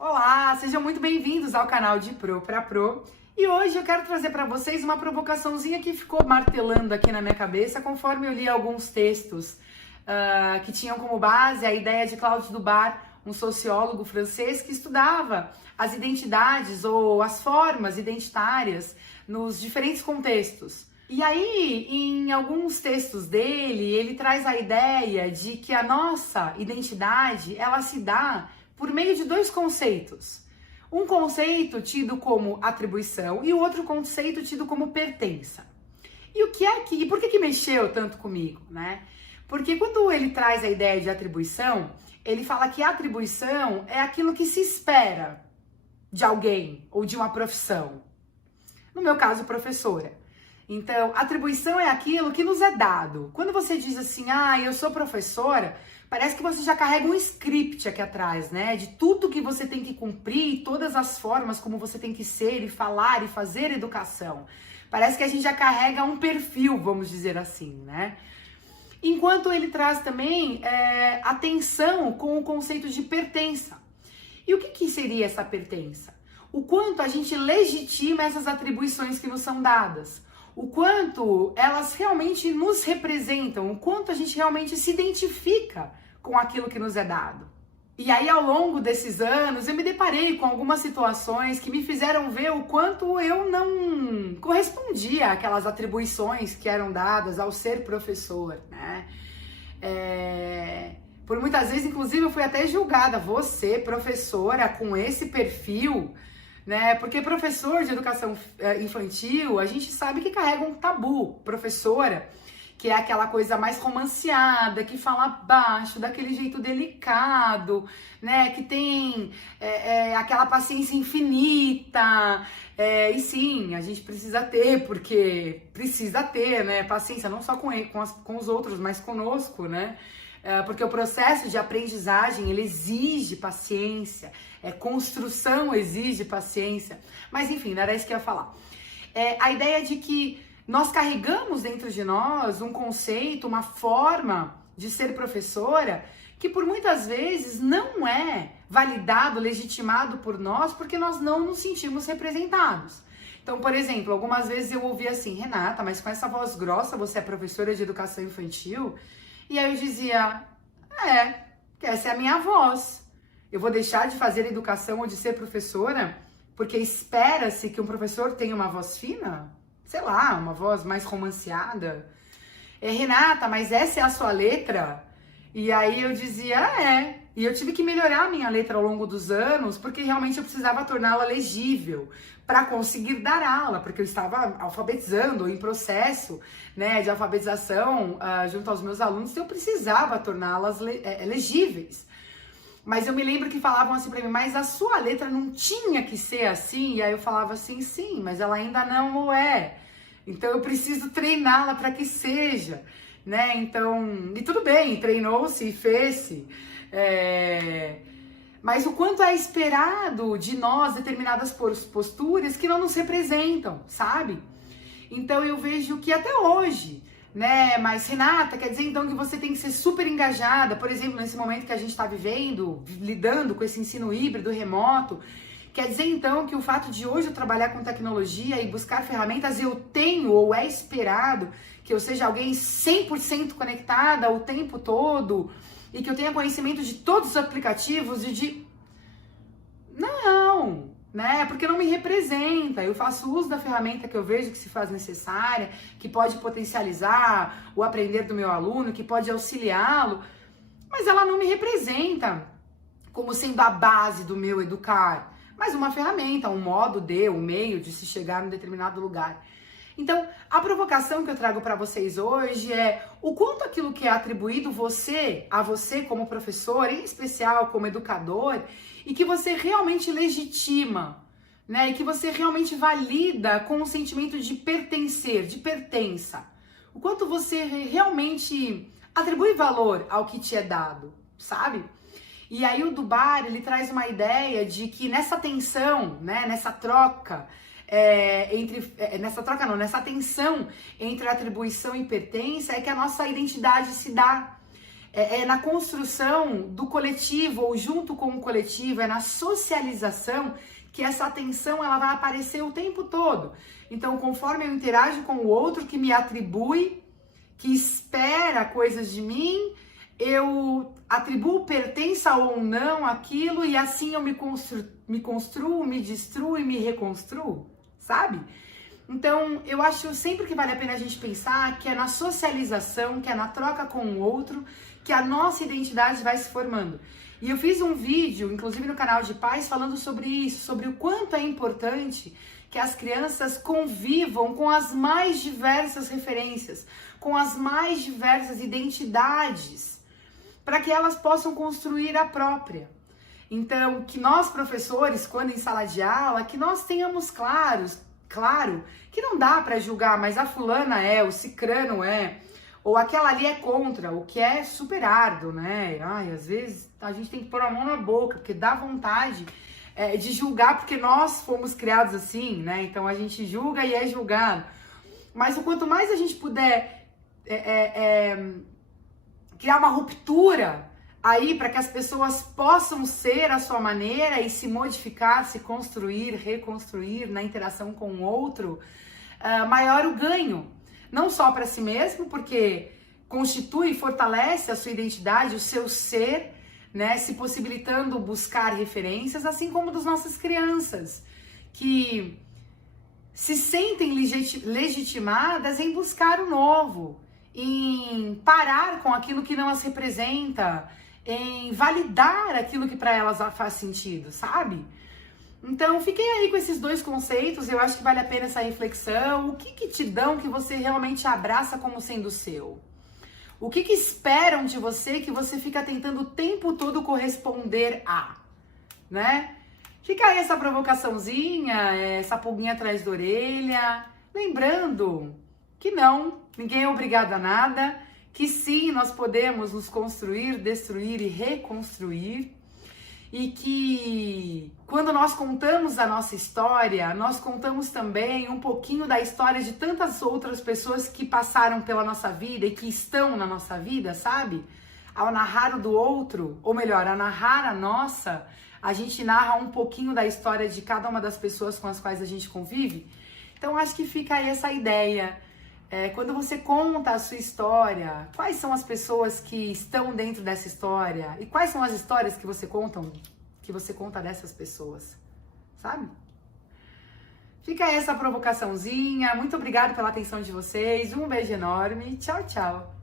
Olá, sejam muito bem-vindos ao canal de Pro para Pro. E hoje eu quero trazer para vocês uma provocaçãozinha que ficou martelando aqui na minha cabeça conforme eu li alguns textos que tinham como base a ideia de Claude Dubar, um sociólogo francês que estudava as identidades ou as formas identitárias nos diferentes contextos. E aí, em alguns textos dele, ele traz a ideia de que a nossa identidade, ela se dá por meio de dois conceitos. Um conceito tido como atribuição e o outro conceito tido como pertença. E o que é que, e por que mexeu tanto comigo, né? Porque quando ele traz a ideia de atribuição, ele fala que a atribuição é aquilo que se espera de alguém ou de uma profissão. No meu caso, professora. Então, atribuição é aquilo que nos é dado. Quando você diz assim, eu sou professora, parece que você já carrega um script aqui atrás, né? De tudo que você tem que cumprir, todas as formas como você tem que ser e falar e fazer educação. Parece que a gente já carrega um perfil, vamos dizer assim, né? Enquanto ele traz também atenção com o conceito de pertença. E o que seria essa pertença? O quanto a gente legitima essas atribuições que nos são dadas. O quanto elas realmente nos representam, o quanto a gente realmente se identifica com aquilo que nos é dado. E aí, ao longo desses anos, eu me deparei com algumas situações que me fizeram ver o quanto eu não correspondia àquelas atribuições que eram dadas ao ser professor, né? Por muitas vezes, inclusive, eu fui até julgada, você, professora, com esse perfil, né? Porque professor de educação infantil, a gente sabe que carrega um tabu. Professora, que é aquela coisa mais romanceada, que fala baixo, daquele jeito delicado, né? Que tem aquela paciência infinita. E sim, a gente precisa ter, porque precisa ter, né? Paciência não só com os outros, mas conosco, né? Porque o processo de aprendizagem, ele exige paciência, construção exige paciência, mas enfim, não era isso que eu ia falar. A ideia de que nós carregamos dentro de nós um conceito, uma forma de ser professora, que por muitas vezes não é validado, legitimado por nós, porque nós não nos sentimos representados. Então, por exemplo, algumas vezes eu ouvi assim, Renata, mas com essa voz grossa você é professora de educação infantil? E aí eu dizia, que essa é a minha voz. Eu vou deixar de fazer educação ou de ser professora porque espera-se que um professor tenha uma voz fina? Sei lá, uma voz mais romanceada. Renata, mas essa é a sua letra? E aí eu dizia, E eu tive que melhorar a minha letra ao longo dos anos, porque realmente eu precisava torná-la legível para conseguir dar aula, porque eu estava alfabetizando, em processo, né, de alfabetização junto aos meus alunos, então eu precisava torná-las legíveis. Mas eu me lembro que falavam assim para mim, mas a sua letra não tinha que ser assim? E aí eu falava assim, sim, mas ela ainda não o é. Então eu preciso treiná-la para que seja, né? Então, e tudo bem, treinou-se e fez-se. Mas o quanto é esperado de nós determinadas posturas que não nos representam, sabe? Então eu vejo que até hoje, né? Mas Renata, quer dizer então que você tem que ser super engajada, por exemplo, nesse momento que a gente está vivendo, lidando com esse ensino híbrido, remoto, quer dizer então que o fato de hoje eu trabalhar com tecnologia e buscar ferramentas, eu tenho ou é esperado que eu seja alguém 100% conectada o tempo todo e que eu tenha conhecimento de todos os aplicativos e de... Não, né? Porque não me representa. Eu faço uso da ferramenta que eu vejo que se faz necessária, que pode potencializar o aprender do meu aluno, que pode auxiliá-lo, mas ela não me representa como sendo a base do meu educar, mas uma ferramenta, um modo um meio de se chegar em determinado lugar. Então, a provocação que eu trago para vocês hoje é o quanto aquilo que é atribuído a você como professor, em especial como educador, e que você realmente legitima, né? E que você realmente valida com o sentimento de pertencer, de pertença. O quanto você realmente atribui valor ao que te é dado, sabe? E aí o Dubar, ele traz uma ideia de que nessa tensão, né, nessa troca, nessa tensão entre atribuição e pertença é que a nossa identidade se dá. é na construção do coletivo ou junto com o coletivo, é na socialização que essa atenção ela vai aparecer o tempo todo. Então, conforme eu interajo com o outro que me atribui, que espera coisas de mim, eu atribuo pertença ou não àquilo e assim eu me construo, me destruo e me reconstruo, sabe? Então, eu acho sempre que vale a pena a gente pensar que é na socialização, que é na troca com o outro, que a nossa identidade vai se formando. E eu fiz um vídeo, inclusive no canal de pais, falando sobre isso, sobre o quanto é importante que as crianças convivam com as mais diversas referências, com as mais diversas identidades, para que elas possam construir a própria. Então, que nós professores, quando em sala de aula, que nós tenhamos claro, que não dá para julgar, mas a fulana é, o cicrano é, ou aquela ali é contra, o que é super árduo, né? Ai, às vezes a gente tem que pôr a mão na boca, porque dá vontade de julgar, porque nós fomos criados assim, né? Então a gente julga e é julgado. Mas o quanto mais a gente puder criar uma ruptura aí para que as pessoas possam ser a sua maneira e se modificar, se construir, reconstruir na interação com o outro, maior o ganho. Não só para si mesmo, porque constitui e fortalece a sua identidade, o seu ser, né, se possibilitando buscar referências, assim como das nossas crianças, que se sentem legitimadas em buscar o novo, em parar com aquilo que não as representa, em validar aquilo que para elas faz sentido, sabe? Então, fiquei aí com esses dois conceitos, eu acho que vale a pena essa reflexão. O que te dão que você realmente abraça como sendo seu? O que esperam de você que você fica tentando o tempo todo corresponder a, né? Fica aí essa provocaçãozinha, essa pulguinha atrás da orelha, lembrando que não, ninguém é obrigado a nada, que sim, nós podemos nos construir, destruir e reconstruir, e que quando nós contamos a nossa história, nós contamos também um pouquinho da história de tantas outras pessoas que passaram pela nossa vida e que estão na nossa vida, sabe? Ao narrar o do outro, ou melhor, ao narrar a nossa, a gente narra um pouquinho da história de cada uma das pessoas com as quais a gente convive. Então acho que fica aí essa ideia. Quando você conta a sua história, quais são as pessoas que estão dentro dessa história? E quais são as histórias que você conta dessas pessoas, sabe? Fica aí essa provocaçãozinha. Muito obrigada pela atenção de vocês. Um beijo enorme. Tchau, tchau.